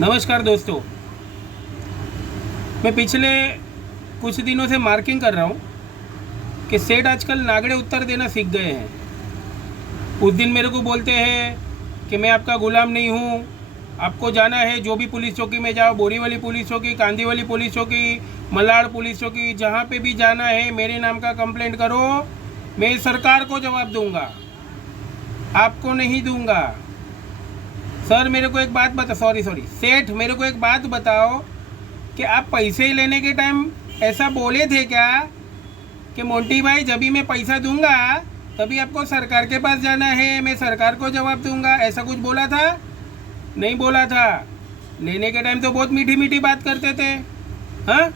नमस्कार दोस्तों, मैं पिछले कुछ दिनों से मार्किंग कर रहा हूँ कि सेठ आजकल नागड़े उत्तर देना सीख गए हैं। उस दिन मेरे को बोलते हैं कि मैं आपका गुलाम नहीं हूँ, आपको जाना है जो भी पुलिस चौकी में जाओ, बोरीवली पुलिस चौकी, कांदीवली पुलिस चौकी, मलाड़ पुलिस चौकी, जहाँ पे भी जाना है मेरे नाम का कंप्लेंट करो, मैं सरकार को जवाब दूंगा, आपको नहीं दूंगा। सर मेरे को एक बात बता, सॉरी सेठ मेरे को एक बात बताओ कि आप पैसे लेने के टाइम ऐसा बोले थे क्या कि मोंटी भाई जब भी मैं पैसा दूंगा तभी आपको सरकार के पास जाना है, मैं सरकार को जवाब दूंगा, ऐसा कुछ बोला था? नहीं बोला था। लेने के टाइम तो बहुत मीठी मीठी बात करते थे। हाँ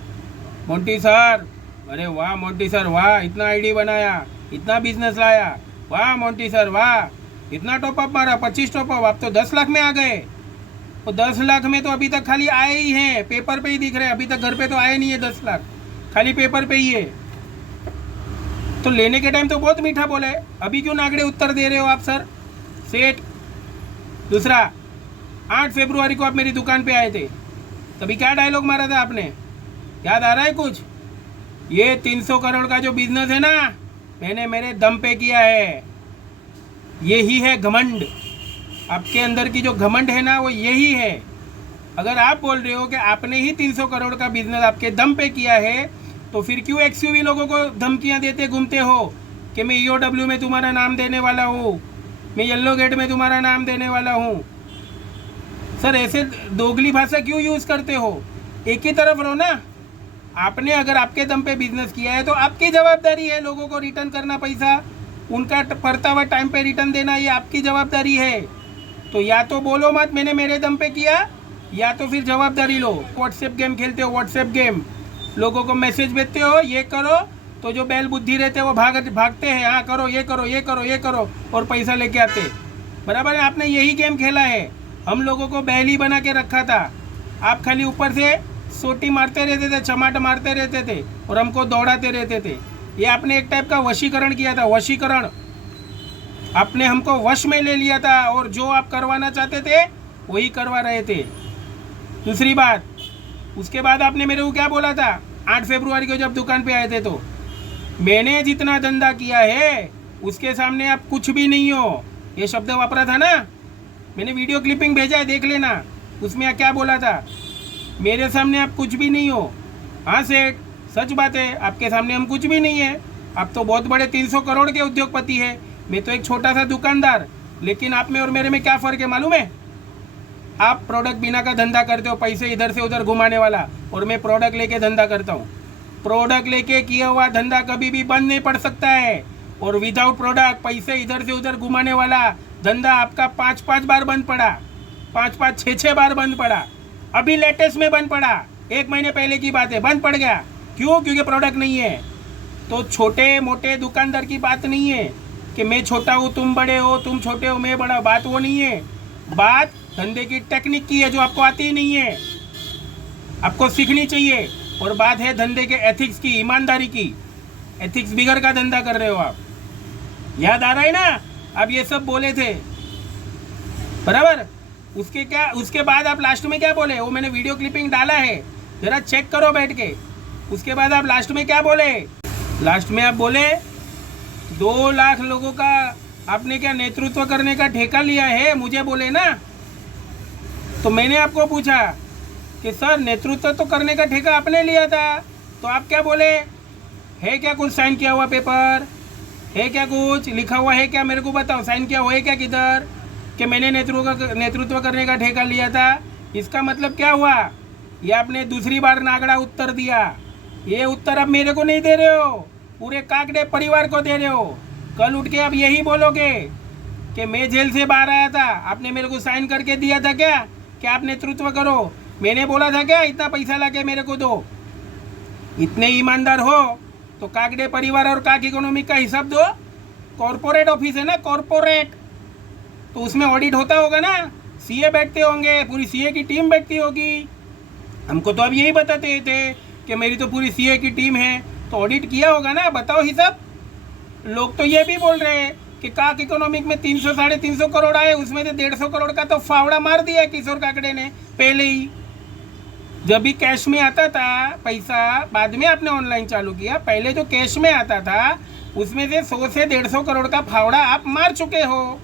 मोंटी सर, अरे वाह मोंटी सर वाह, इतना आईडी बनाया, इतना बिजनेस लाया, वाह मोंटी सर वाह, इतना टॉपअप मारा, 25 टॉपअप, आप तो 10 लाख में आ गए। तो 10 लाख में तो अभी तक खाली आए ही हैं, पेपर पे ही दिख रहे हैं, अभी तक घर पे तो आए नहीं है 10 लाख, खाली पेपर पे ही है। तो लेने के टाइम तो बहुत मीठा बोले, अभी क्यों नागड़े उत्तर दे रहे हो आप सर सेठ? दूसरा, 8 फरवरी को आप मेरी दुकान पे आए थे, तभी क्या डायलॉग मारा था आपने, याद आ रहा है कुछ? ये 300 करोड़ का जो बिजनेस है ना, मैंने मेरे दम पे किया है। यही है घमंड, आपके अंदर की जो घमंड है ना वो यही है। अगर आप बोल रहे हो कि आपने ही 300 करोड़ का बिजनेस आपके दम पे किया है, तो फिर क्यों एक्सयूवी लोगों को धमकियां देते घूमते हो कि मैं ईओडब्ल्यू में तुम्हारा नाम देने वाला हूँ, मैं येलो गेट में तुम्हारा नाम देने वाला हूँ? सर ऐसे दोगली भाषा क्यों यूज़ करते हो? एक ही तरफ रहो ना। आपने अगर आपके दम पे बिजनेस किया है तो आपकी जवाबदारी है लोगों को रिटर्न करना पैसा, उनका पड़ता हुआ टाइम पे रिटर्न देना, ये आपकी जवाबदारी है। तो या तो बोलो मत मैंने मेरे दम पे किया, या तो फिर जवाबदारी लो। व्हाट्सएप गेम खेलते हो, व्हाट्सएप गेम, लोगों को मैसेज भेजते हो ये करो, तो जो बैल बुद्धि रहते हैं वो भागते हैं, हाँ करो ये करो ये करो ये करो, और पैसा लेके आते। बराबर है, आपने यही गेम खेला है, हम लोगों को बैल ही बना के रखा था। आप खाली ऊपर से सोटी मारते रहते थे, चमाट मारते रहते थे और हमको दौड़ाते रहते थे। ये आपने एक टाइप का वशीकरण किया था, वशीकरण। आपने हमको वश में ले लिया था और जो आप करवाना चाहते थे वही करवा रहे थे। दूसरी बात, उसके बाद आपने मेरे को क्या बोला था 8 फरवरी को जब दुकान पे आए थे, तो मैंने जितना धंधा किया है उसके सामने आप कुछ भी नहीं हो, ये शब्द वापरा था ना। मैंने वीडियो क्लिपिंग भेजा है, देख लेना, उसमें क्या बोला था, मेरे सामने आप कुछ भी नहीं हो। हाँ सेठ सच बात है, आपके सामने हम कुछ भी नहीं है। आप तो बहुत बड़े 300 करोड़ के उद्योगपति है, मैं तो एक छोटा सा दुकानदार। लेकिन आप में और मेरे में क्या फ़र्क है मालूम है? आप प्रोडक्ट बिना का धंधा करते हो, पैसे इधर से उधर घुमाने वाला, और मैं प्रोडक्ट लेके धंधा करता हूँ। प्रोडक्ट लेके किया हुआ धंधा कभी भी बंद नहीं पड़ सकता है, और विदाउट प्रोडक्ट पैसे इधर से उधर घुमाने वाला धंधा आपका 5-5 बार बंद पड़ा, 5-5 6-6 बार बंद पड़ा। अभी लेटेस्ट में बंद पड़ा, 1 महीने पहले की बात है, बंद पड़ गया। क्यों? क्योंकि प्रोडक्ट नहीं है। तो छोटे मोटे दुकानदार की बात नहीं है कि मैं छोटा हूँ तुम बड़े हो, तुम छोटे हो मैं बड़ा, बात वो नहीं है। बात धंधे की टेक्निक की है जो आपको आती ही नहीं है, आपको सीखनी चाहिए। और बात है धंधे के एथिक्स की, ईमानदारी की। एथिक्स बिगड़ का धंधा कर रहे हो आप, याद आ रहा है ना? आप ये सब बोले थे बराबर। उसके बाद आप लास्ट में क्या बोले, वो मैंने वीडियो क्लिपिंग डाला है, जरा चेक करो बैठ के। उसके बाद आप लास्ट में क्या बोले? लास्ट में आप बोले 2 लाख लोगों का आपने क्या नेतृत्व करने का ठेका लिया है, मुझे बोले ना। तो मैंने आपको पूछा कि सर नेतृत्व तो करने का ठेका आपने लिया था, तो आप क्या बोले? है क्या कुछ साइन किया हुआ पेपर, है क्या कुछ लिखा हुआ है क्या? मेरे को बताओ, साइन किया हुआ है क्या किधर कि मैंने नेतृत्व करने का ठेका लिया था? इसका मतलब क्या हुआ? ये आपने दूसरी बार नागड़ा उत्तर दिया। ये उत्तर अब मेरे को नहीं दे रहे हो, पूरे काकड़े परिवार को दे रहे हो। कल उठ के आप यही बोलोगे कि मैं जेल से बाहर आया था, आपने मेरे को साइन करके दिया था क्या कि आप नेतृत्व करो? मैंने बोला था क्या इतना पैसा ला के मेरे को दो? इतने ईमानदार हो तो काकड़े परिवार और काक इकोनॉमिक का हिसाब दो। कॉरपोरेट ऑफिस है ना, कॉरपोरेट, तो उसमें ऑडिट होता होगा ना, सीए बैठते होंगे, पूरी सीए की टीम बैठती होगी। हमको तो अब यही बताते थे कि मेरी तो पूरी सीए की टीम है, तो ऑडिट किया होगा ना, बताओ हिसाब। लोग तो ये भी बोल रहे हैं कि काक इकोनॉमिक में 300 साढ़े 300 करोड़ आए, उसमें से 150 करोड़ का तो फावड़ा मार दिया किशोर काकड़े ने पहले ही। जब भी कैश में आता था पैसा, बाद में आपने ऑनलाइन चालू किया, पहले जो कैश में आता था उसमें से 100 से 150 करोड़ का फावड़ा आप मार चुके हो।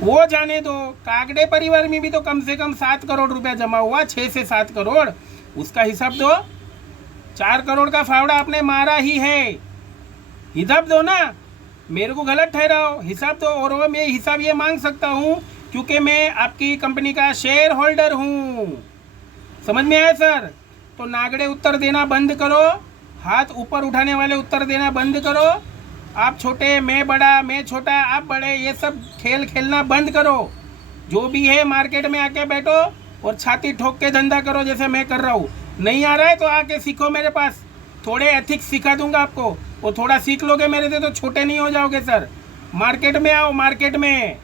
वो जाने दो, काकड़े परिवार में भी तो कम से कम 7 करोड़ रुपया जमा हुआ, 6 से 7 करोड़, उसका हिसाब दो। 4 करोड़ का फावड़ा आपने मारा ही है, हिसाब दो ना। मेरे को गलत ठहराओ, हिसाब दो। और वो मैं हिसाब ये मांग सकता हूँ क्योंकि मैं आपकी कंपनी का शेयर होल्डर हूँ। समझ में आया सर? तो नागड़े उत्तर देना बंद करो, हाथ ऊपर उठाने वाले उत्तर देना बंद करो। आप छोटे, मैं बड़ा, मैं छोटा, आप बड़े, ये सब खेल खेलना बंद करो। जो भी है मार्केट में आके बैठो और छाती ठोक के धंधा करो जैसे मैं कर रहा हूँ। नहीं आ रहा है तो आके सीखो मेरे पास, थोड़े एथिक्स सिखा दूंगा आपको। वो थोड़ा सीख लोगे मेरे से तो छोटे नहीं हो जाओगे सर। मार्केट में आओ, मार्केट में।